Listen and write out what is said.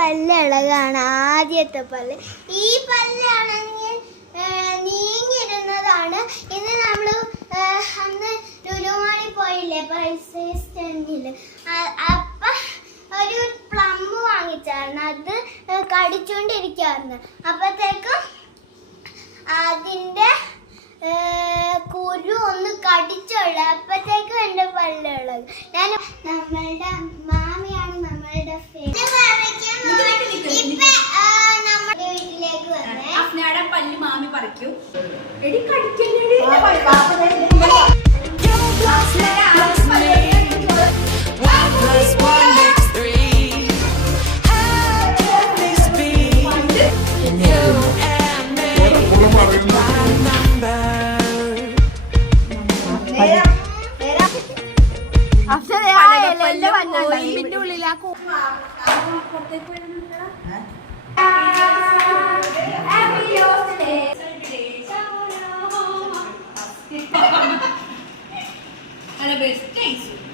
പല്ല് ഇളകാണ്. ആദ്യത്തെ പല്ല്. ഈ പല്ലാണെങ്കിൽ നീങ്ങിരുന്നതാണ്. ഇന്ന് നമ്മൾ അന്ന് ലുലുമാളി പോയില്ലേ പൈസ സ്റ്റാൻഡില്, അപ്പൊ ഒരു പ്ലം വാങ്ങിച്ചായിരുന്നു. അത് കടിച്ചോണ്ടിരിക്കായിരുന്നു. അപ്പത്തേക്കും അതിന്റെ കുരു ഒന്ന് കടിച്ചോളൂ. അപ്പത്തേക്കും എന്റെ പല്ലുള്ളത്. ഞാൻ നമ്മളുടെ മാമിയാണ് നമ്മളുടെ നമ്മുടെ വീട്ടിലേക്ക് വന്നേ. അഫ്നയുടെ പല്ല് മാമി പറിക്കൂ. എടി കടിക്കല്ലേ. ഇതിന്റെ ഉള്ളിലാ ബെസ്റ്റ്